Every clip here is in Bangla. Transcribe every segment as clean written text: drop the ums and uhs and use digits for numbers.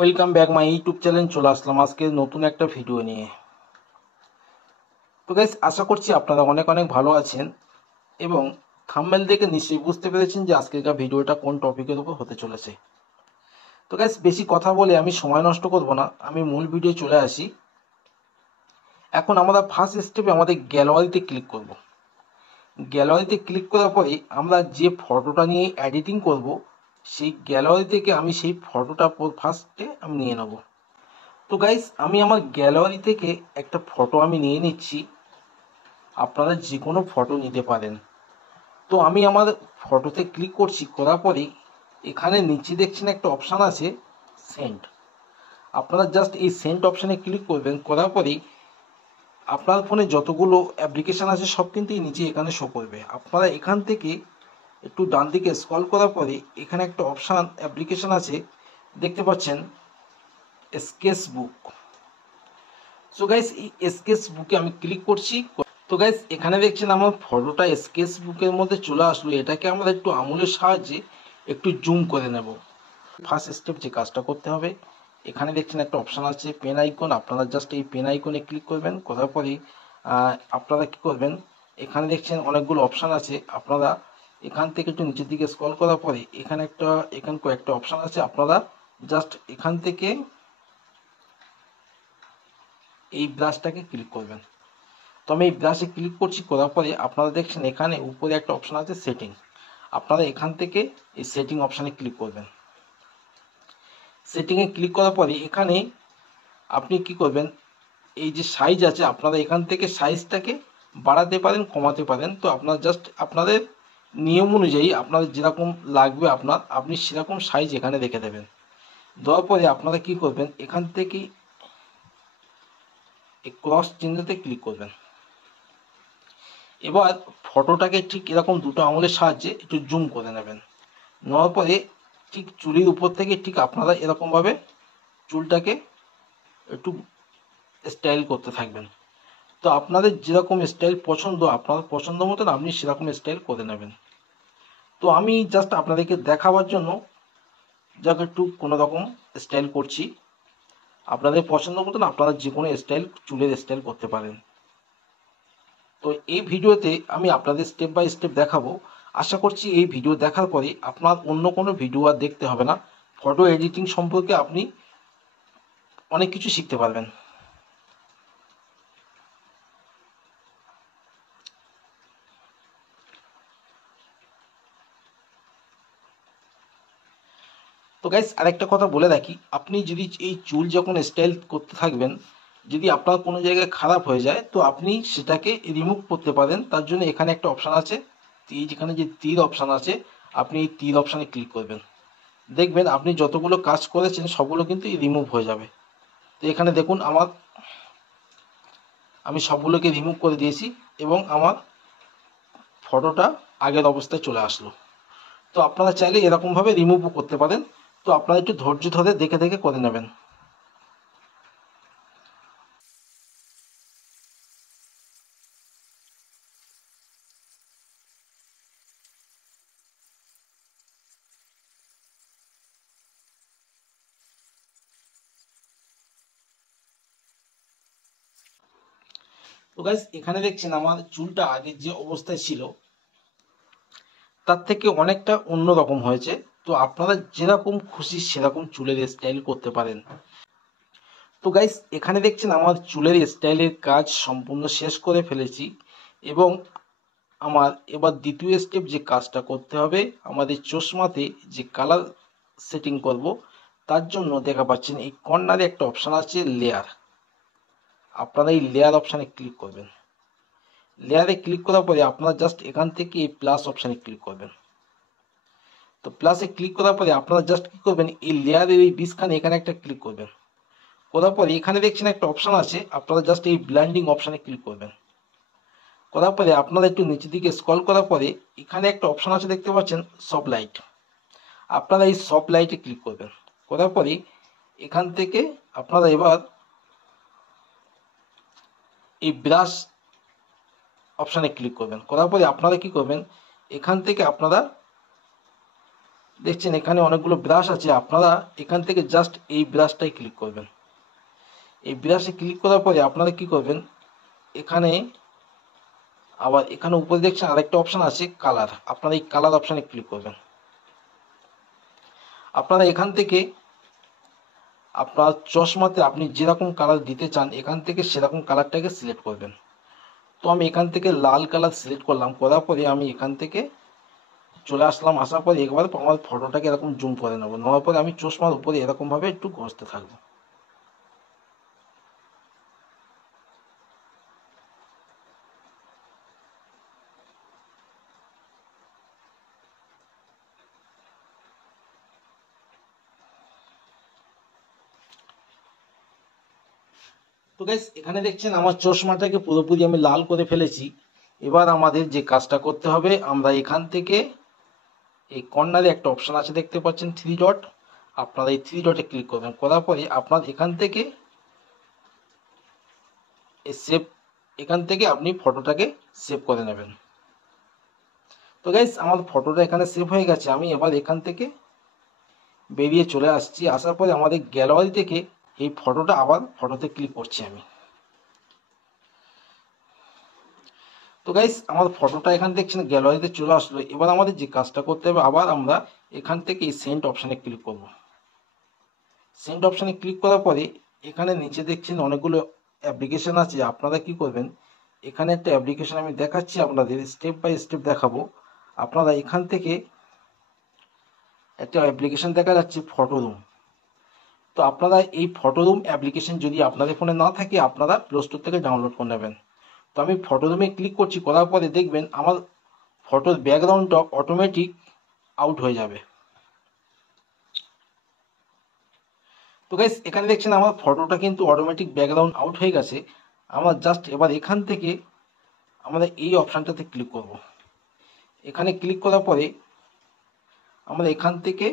Welcome back my YouTube channel. চলে আসলাম আজকে নতুন একটা ভিডিও নিয়ে। তো গাইস, আশা করছি আপনারা অনেক অনেক ভালো আছেন এবং থাম্বনেল দেখে নিশ্চয়ই বুঝতে পেরেছেন যে আজকের ভিডিওটা কোন টপিকের উপর হতে চলেছে। তো গাইস, বেশি কথা বলে আমি সময় নষ্ট করব না, আমি মূল ভিডিও চলে আসি। এখন আমরা ফার্স্ট স্টেপে আমাদের গ্যালারিতে ক্লিক করব। গ্যালারিতে ক্লিক করার পরে আমরা যে ফটোটা নিয়ে এডিটিং করব, সেই গ্যালারি থেকে আমি সেই ফটোটা ফার্স্টে আমি নিয়ে নেব। তো গাইস, আমি আমার গ্যালারি থেকে একটা ফটো আমি নিয়ে নিচ্ছি। আপনারা যে কোনো ফটো নিতে পারেন। তো আমি আমার ফটোতে ক্লিক করছি, করার পরে এখানে নিচে দেখছেন একটা অপশান আছে সেন্ড। আপনারা জাস্ট এই সেন্ড অপশানে ক্লিক করবেন। করার পরেই আপনার ফোনে যতগুলো অ্যাপ্লিকেশান আছে সব কিন্তু নিচে এখানে শো করবে। আপনারা এখান থেকে একটু ডান দিকে স্ক্রল করার পরে এখানে একটা অপশান অ্যাপ্লিকেশান আছে, দেখতে পাচ্ছেন স্কেচ বুক। সো গাইস, এই স্কেচ বুকে আমি ক্লিক করছি। তো গাইস, এখানে দেখছেন আমার ফটোটা স্কেচ বুকের মধ্যে চলে আসলো। এটাকে আমরা একটু আঙুলের সাহায্যে একটু জুম করে নেব। ফার্স্ট স্টেপ যে কাজটা করতে হবে, এখানে দেখছেন একটা অপশান আছে পেন আইকন। আপনারা জাস্ট এই পেন আইকনে ক্লিক করবেন। করার পরে আপনারা কি করবেন, এখানে দেখছেন অনেকগুলো অপশান আছে। আপনারা এখান থেকে একটু নিচের দিকে স্ক্রল করার পরে এখানে কয়েকটা অপশান আছে। আপনারা জাস্ট এখান থেকে এই ব্রাশটাকে ক্লিক করবেন। তো আমি এই ব্রাশে ক্লিক করছি। করার পরে আপনারা দেখছেন এখানে উপরে একটা অপশান আছে সেটিং। আপনারা এখান থেকে এই সেটিং অপশানে ক্লিক করবেন। সেটিংয়ে ক্লিক করার পরে এখানে আপনি কি করবেন, এই যে সাইজ আছে আপনারা এখান থেকে সাইজটাকে বাড়াতে পারেন, কমাতে পারেন। তো আপনারা জাস্ট আপনাদের নিয়ম অনুযায়ী আপনাদের যেরকম লাগবে আপনি সেরকম সাইজ এখানে রেখে দেবেন। দেওয়ার পরে আপনারা কি করবেন, এখান থেকে এই ক্রস চিহ্নতে ক্লিক করবেন। এবার ফটোটাকে ঠিক এরকম দুটো আঙুলের সাহায্যে একটু জুম করে নেবেন। নেওয়ার পরে ঠিক চুলির উপর থেকে ঠিক আপনারা এরকমভাবে চুলটাকে একটু স্টাইল করতে থাকবেন। তো আপনাদের যেরকম স্টাইল পছন্দ, আপনার পছন্দ মতন আপনি সেরকম স্টাইল করে নেবেন। তো আমি জাস্ট আপনাদেরকে দেখাবার জন্য যাকে একটু কোনো রকম স্টাইল করছি। আপনাদের পছন্দ মতন আপনারা যে কোনো স্টাইল, চুলের স্টাইল করতে পারেন। তো এই ভিডিওতে আমি আপনাদের স্টেপ বাই স্টেপ দেখাবো। আশা করছি এই ভিডিও দেখার পরে আপনার অন্য কোনো ভিডিও আর দেখতে হবে না। ফটো এডিটিং সম্পর্কে আপনি অনেক কিছু শিখতে পারবেন। তো গাইস, আরেকটা কথা বলে রাখি, আপনি যদি এই চুল যখন স্টাইল করতে থাকবেন, যদি আপনার কোনো জায়গায় খারাপ হয়ে যায় তো আপনি সেটাকে রিমুভ করতে পারেন। তার জন্য এখানে একটা অপশান আছে, এই যেখানে যে তীর অপশান আছে, আপনি এই তীর অপশানে ক্লিক করবেন। দেখবেন আপনি যতগুলো কাজ করেছেন সবগুলো কিন্তু রিমুভ হয়ে যাবে। তো এখানে দেখুন আমি সবগুলোকে রিমুভ করে দিয়েছি এবং আমার ফটোটা আগের অবস্থায় চলে আসলো। তো আপনারা চাইলে এরকমভাবে রিমুভও করতে পারেন। তো আপনারা একটু ধৈর্য ধরে দেখে দেখে করে নেবেন। তো গাইস, এখানে দেখছেন আমার চুলটা আগের যে অবস্থায় ছিল তার থেকে অনেকটা অন্যরকম হয়েছে। তো আপনারা যেরকম খুশি সেরকম চুলের স্টাইল করতে পারেন। তো গাইস, এখানে দেখছেন আমার চুলের স্টাইলের কাজ সম্পূর্ণ শেষ করে ফেলেছি এবং আমার এবার দ্বিতীয় স্টেপ যে কাজটা করতে হবে, আমাদের চশমাতে যে কালার সেটিং করব, তার জন্য দেখা পাচ্ছেন এই কর্নারে একটা অপশান আছে লেয়ার। আপনারা এই লেয়ার অপশানে ক্লিক করবেন। লেয়ারে ক্লিক করার পরে আপনারা জাস্ট এখান থেকে এই প্লাস অপশানে ক্লিক করবেন। তো প্লাসে ক্লিক করার পরে আপনারা জাস্ট কি করবেন, এই লেয়ারের এই বীজখানে এখানে একটা ক্লিক করবেন। করার পরে এখানে দেখছেন একটা অপশান আছে, আপনারা জাস্ট এই ব্লেন্ডিং অপশানে ক্লিক করবেন। করার পরে আপনারা একটু নিচের দিকে স্ক্রল করার পরে এখানে একটা অপশান আছে, দেখতে পাচ্ছেন সফট লাইট। আপনারা এই সফট লাইটে ক্লিক করবেন। করার পরে এখান থেকে আপনারা এবার এই ব্রাশ অপশানে ক্লিক করবেন। করার পরে আপনারা কি করবেন, এখান থেকে আপনারা দেখছেন এখানে অনেকগুলো ব্রাশ আছে, আপনারা এখান থেকে জাস্ট এই ব্রাশটাই ক্লিক করবেন। এই ব্রাশে ক্লিক করার পরে আপনারা কি করবেন, এখানে আবার এখানে উপরে দেখছেন আরেকটা অপশান আছে কালার, আপনারা এই কালার অপশানে ক্লিক করবেন। আপনারা এখান থেকে আপনার চশমাতে আপনি যেরকম কালার দিতে চান এখান থেকে সেরকম কালারটাকে সিলেক্ট করবেন। তো আমি এখান থেকে লাল কালার সিলেক্ট করলাম, করার পরে আমি এখান থেকে চলে আসলাম, আসার পরে একবার আমার ফটোটাকে এরকম জুম করে নেবো, নেওয়ার পরে আমি চশমার উপরে এরকমভাবে একটু ঘষতে থাকবো। তো গাইস এখানে দেখছেন আমার চশমাটাকে পুরোপুরি আমি লাল করে ফেলেছি। এবার আমাদের যে কাজটা করতে হবে, আমরা এখান থেকে এই কর্নারে একটা অপশন আছে দেখতে পাচ্ছেন থ্রি ডট, আপনারা এই থ্রি ডটে ক্লিক করবেন, করার পরে আপনার এখান থেকে এই সেভ, এখান থেকে আপনি ফটোটাকে সেভ করে নেবেন। তো গাইস আমার ফটোটা এখানে সেভ হয়ে গেছে, আমি এবার এখান থেকে বেরিয়ে চলে আসছি, আসার পরে আমাদের গ্যালারি থেকে এই ফটোটা আবার ফটোতে ক্লিক করছি আমি। তো গাইস আমার ফটোটা এখান দেখছেন গ্যালারিতে চলে আসলো। এবার আমাদের যে কাজটা করতে হবে, আবার আমরা এখান থেকে এই সেন্ট অপশানে ক্লিক করব। সেন্ট অপশানে ক্লিক করার পরে এখানে নিচে দেখছেন অনেকগুলো অ্যাপ্লিকেশন আছে, আপনারা কি করবেন, এখানে একটা অ্যাপ্লিকেশন আমি দেখাচ্ছি আপনাদের, স্টেপ বাই স্টেপ দেখাবো। আপনারা এখান থেকে একটা অ্যাপ্লিকেশন দেখা যাচ্ছে ফটোরুম। তো আপনারা এই ফটোরুম অ্যাপ্লিকেশন যদি আপনাদের ফোনে না থাকে আপনারা প্লে স্টোর থেকে ডাউনলোড করে নেবেন। তো আমি ফটোরুমে ক্লিক করছি, করার পরে দেখবেন আমার ফটোর ব্যাকগ্রাউন্ডটা অটোমেটিক আউট হয়ে যাবে। তো গাইস এখানে দেখছেন আমার ফটোটা কিন্তু অটোমেটিক ব্যাকগ্রাউন্ড আউট হয়ে গেছে। আমরা জাস্ট এবার এখান থেকে আমরা এই অপশানটাতে ক্লিক করব। এখানে ক্লিক করার পরে আমরা এখান থেকে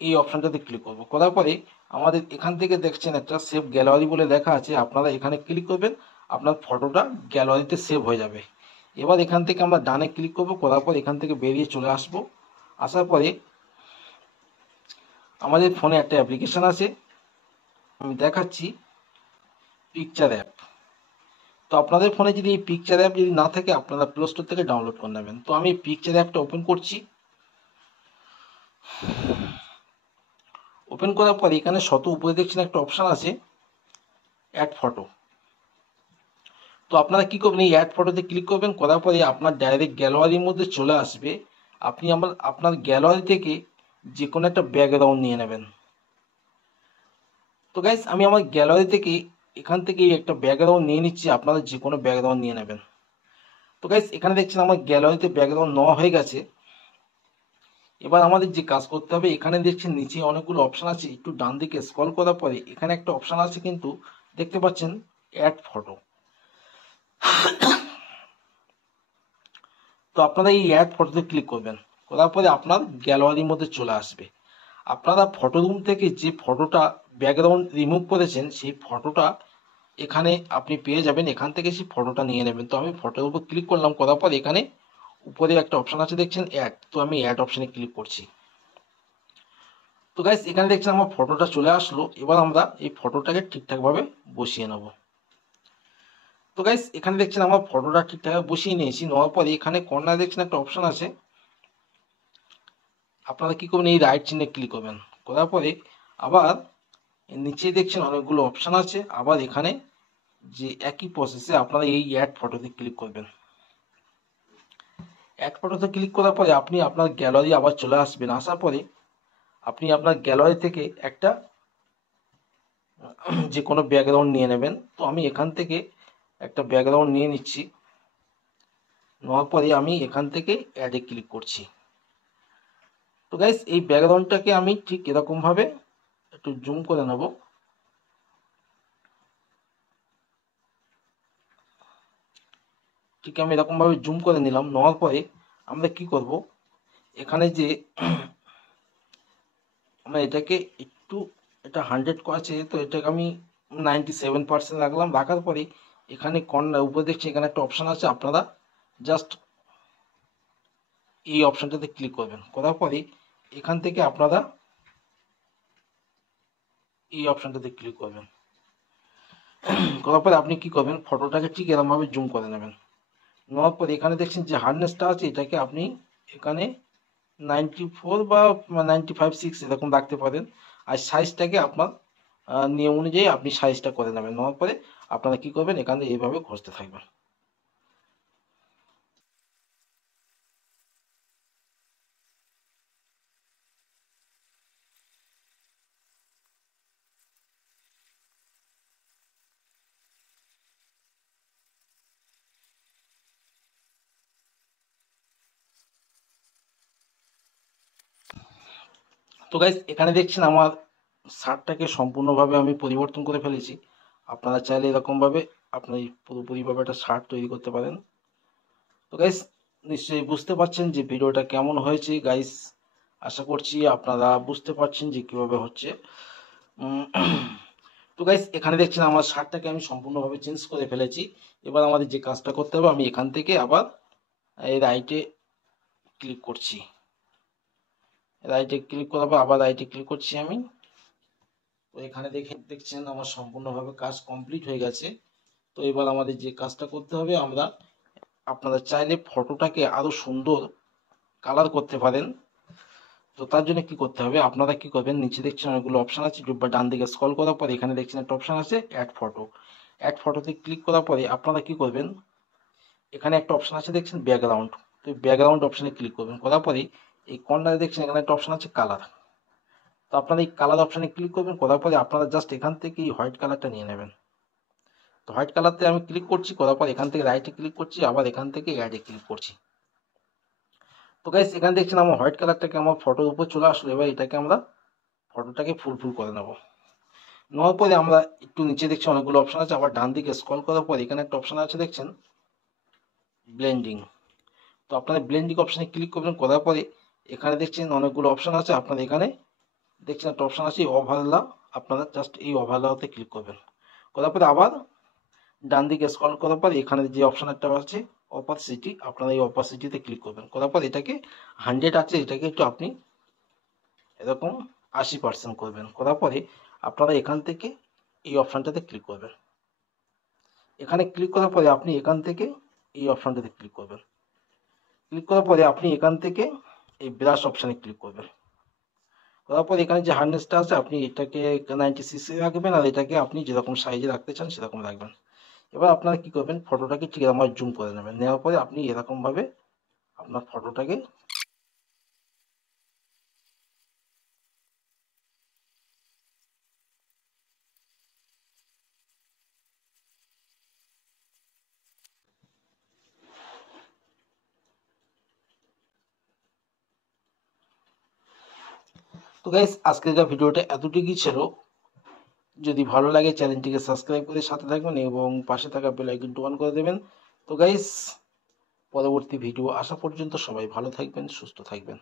এই অপশানটাতে ক্লিক করব, করার পরে আমাদের এখান থেকে দেখছেন একটা সেভ গ্যালারি বলে লেখা আছে, আপনারা এখানে ক্লিক করবেন, আপনার ফটোটা গ্যালারিতে সেভ হয়ে যাবে। এবার এখান থেকে আমরা ডানে ক্লিক করব, করার পর এখান থেকে বেরিয়ে চলে আসব। আসার পরে আমাদের ফোনে একটা অ্যাপ্লিকেশন আছে, আমি দেখাচ্ছি পিকচার অ্যাপ। তো আপনাদের ফোনে যদি এই পিকচার অ্যাপ যদি না থাকে আপনারা প্লে স্টোর থেকে ডাউনলোড করে নেবেন। তো আমি পিকচার অ্যাপটা ওপেন করছি। ওপেন করার পরে এখানে শত উপরে দেখছেন একটা অপশান আছে অ্যাড ফটো। তো আপনারা কি করবেন, এই অ্যাড ফটোতে ক্লিক করবেন, করার পরে আপনার ডাইরেক্ট গ্যালারির মধ্যে চলে আসবে। আপনি আপনার গ্যালারি থেকে যে কোনো একটা ব্যাকগ্রাউন্ড নিয়ে নেবেন। তো গাইস আমি আমার গ্যালারি থেকে এখান থেকে একটা ব্যাকগ্রাউন্ড নিয়ে নিচ্ছি, আপনারা যে কোনো ব্যাকগ্রাউন্ড নিয়ে নেবেন। তো গাইস এখানে দেখছেন আমার গ্যালারিতে ব্যাকগ্রাউন্ড নেওয়া হয়ে গেছে। এবার আমাদের যে কাজ করতে হবে, এখানে দেখছেন নিচে অনেকগুলো অপশান আছে, একটু ডান দিকে স্ক্রল করার পরে এখানে একটা অপশান আছে কিন্তু দেখতে পাচ্ছেন অ্যাড ফটো। তো আপনারা এই অ্যাড ফটোতে ক্লিক করবেন, করার পরে আপনার গ্যালারির মধ্যে চলে আসবে। আপনারা ফটো রুম থেকে যে ফটোটা ব্যাকগ্রাউন্ড রিমুভ করেছেন সেই ফটোটা এখানে আপনি পেয়ে যাবেন, এখান থেকে সেই ফটোটা নিয়ে নেবেন। তো আমি ফটোর উপর ক্লিক করলাম, করার পর এখানে উপরে একটা অপশান আছে দেখছেন অ্যাড, তো আমি অ্যাড অপশানে ক্লিক করছি। তো গাইস এখানে দেখছেন আমার ফটোটা চলে আসলো। এবার আমরা এই ফটোটাকে ঠিকঠাকভাবে বসিয়ে নেব। তো গাইস এখানে দেখছেন আমার ফটোটা ঠিকঠাকভাবে বসিয়ে নিয়েছি, নেওয়ার পরে এখানে কর্নারে দেখছেন একটা অপশান আছে, আপনারা কি করবেন, এই রাইট চিহ্নে ক্লিক করবেন, করার পরে আবার নিচে দেখছেন অনেকগুলো অপশান আছে, আবার এখানে যে একই প্রসেসে আপনারা এই অ্যাড ফটোতে ক্লিক করবেন। অ্যাড ফটোতে ক্লিক করার পরে আপনি আপনার গ্যালারি আবার চলে আসবেন, আসার পরে আপনি আপনার গ্যালারি থেকে একটা যে কোনো ব্যাকগ্রাউন্ড নিয়ে নেবেন। তো আমি এখান থেকে একটা ব্যাকগ্রাউন্ড নিয়ে নিচ্ছি, নেওয়ার পরে আমি এখান থেকে অ্যাডে ক্লিক করছি। তো গাইস এই ব্যাকগ্রাউন্ডটাকে আমি ঠিক এরকমভাবে একটু জুম করে নেব। ঠিক আমি এরকমভাবে জুম করে নিলাম, নেওয়ার পরে আমরা কি করব, এখানে যে আমরা এটাকে একটু, এটা 100 আছে, তো এটাকে আমি 97% রাখলাম। রাখার পরে এখানে কর্নার উপরে দেখছি এখানে একটা অপশান আছে, আপনারা জাস্ট এই অপশানটাতে ক্লিক করবেন। করার পরে এখান থেকে আপনারা এই অপশানটাতে ক্লিক করবেন। করার পরে আপনি কি করবেন, ফটোটাকে ঠিক এরকমভাবে জুম করে নেবেন। নেওয়ার পরে এখানে দেখছেন যে হার্ডনেসটা আছে, এটাকে আপনি এখানে 94 বা 95-6 এরকম রাখতে পারেন। আর সাইজটাকে আপনার নিয়ম অনুযায়ী আপনি সাইজটা করে নেবেন। নেওয়ার পরে আপনারা কি করবেন, এখানে এইভাবে ঘষতে থাকবেন। তো গাইজ এখানে দেখছেন আমার শার্টটাকে সম্পূর্ণভাবে আমি পরিবর্তন করে ফেলেছি। আপনারা চাইলে এরকমভাবে আপনি পুরোপুরিভাবে একটা শার্ট তৈরি করতে পারেন। তো গাইজ নিশ্চয়ই বুঝতে পারছেন যে ভিডিওটা কেমন হয়েছে। গাইজ আশা করছি আপনারা বুঝতে পারছেন যে কীভাবে হচ্ছে। তো গাইজ এখানে দেখছেন আমার শার্টটাকে আমি সম্পূর্ণভাবে চেঞ্জ করে ফেলেছি। এবার আমাদের যে কাজটা করতে হবে, আমি এখান থেকে আবার এই রাইটে ক্লিক করছি। রাইটে ক্লিক করার পর আবার রাইটে ক্লিক করছি আমি। তো এখানে দেখছেন আমার সম্পূর্ণভাবে কাজ কমপ্লিট হয়ে গেছে। তো এবার আমাদের যে কাজটা করতে হবে, আপনারা চাইলে ফটোটাকে আরো সুন্দর কালার করতে পারেন। তো তার জন্য কি করতে হবে, আপনারা কি করবেন, নিচে দেখছেন অনেকগুলো অপশন আছে, বা ডান দিকে স্ক্রল করার পরে এখানে দেখছেন একটা অপশন আছে অ্যাড ফটো। অ্যাড ফটোতে ক্লিক করার পরে আপনারা কি করবেন, এখানে একটা অপশন আছে দেখছেন ব্যাকগ্রাউন্ড। তো ব্যাকগ্রাউন্ড অপশনে ক্লিক করবেন। করার পরে এই কর্নারে দেখছেন এখানে একটা অপশন আছে কালার। তো আপনারা এই কালার অপশনে ক্লিক করবেন। করার পরে আপনারা জাস্ট এখান থেকে এই হোয়াইট কালারটা নিয়ে নেবেন। তো হোয়াইট কালারতে আমি ক্লিক করছি। করার পর এখান থেকে রাইটে ক্লিক করছি, আবার এখান থেকে অ্যাডে ক্লিক করছি। তো গাইস এখানে দেখছেন আমার হোয়াইট কালারটাকে আমার ফটোর উপর চলে আসলো। এবার এটাকে আমরা ফটোটাকে ফুল করে নেব। নেওয়ার পরে আমরা একটু নিচে দেখছি অনেকগুলো অপশন আছে, আবার ডান দিকে স্ক্রল করার পর এখানে একটা অপশন আছে দেখছেন ব্লেন্ডিং। তো আপনারা ব্লেন্ডিং অপশনে ক্লিক করবেন। করার পরে এখানে দেখছেন অনেকগুলো অপশন আছে, আপনারা এখানে দেখছেন একটা অপশন আছে ওভারলা। আপনারা জাস্ট এই ওভারলাতে ক্লিক করবেন। করার পরে আবার ডান দিকে স্ক্রল করার পর এখানে যে অপশন একটা আছে অপাসিটি, আপনারা এই অপাসিটিতে ক্লিক করবেন। করার পর এটাকে 100 আছে, এটাকে একটু আপনি এরকম 80% করবেন। করার পরে আপনারা এখান থেকে এই অপশনটাতে ক্লিক করবেন। এখানে ক্লিক করার পরে আপনি এখান থেকে এই অপশনটাতে ক্লিক করবেন। ক্লিক করার পরে আপনি এখান থেকে এই ব্রাশ অপশনে ক্লিক করবেন। করার পর এখানে যে হার্ডনেসটা আছে আপনি এটাকে 96 রাখবেন, আর এটাকে আপনি যেরকম সাইজে রাখতে চান সেরকম রাখবেন। এবার আপনারা কি করবেন, ফটোটাকে ঠিক এরকম জুম করে নেবেন। নেওয়ার পরে আপনি এরকম ভাবে আপনার ফটোটাকে তো গাইস আজকের ভিডিওটা এতটুকুই ছিল। যদি ভালো লাগে চ্যানেলটিকে সাবস্ক্রাইব করে সাথে থাকবেন এবং পাশে থাকা বেল আইকনটি অন করে দেবেন। তো গাইস পরবর্তী ভিডিও আসা পর্যন্ত সবাই ভালো থাকবেন, সুস্থ থাকবেন।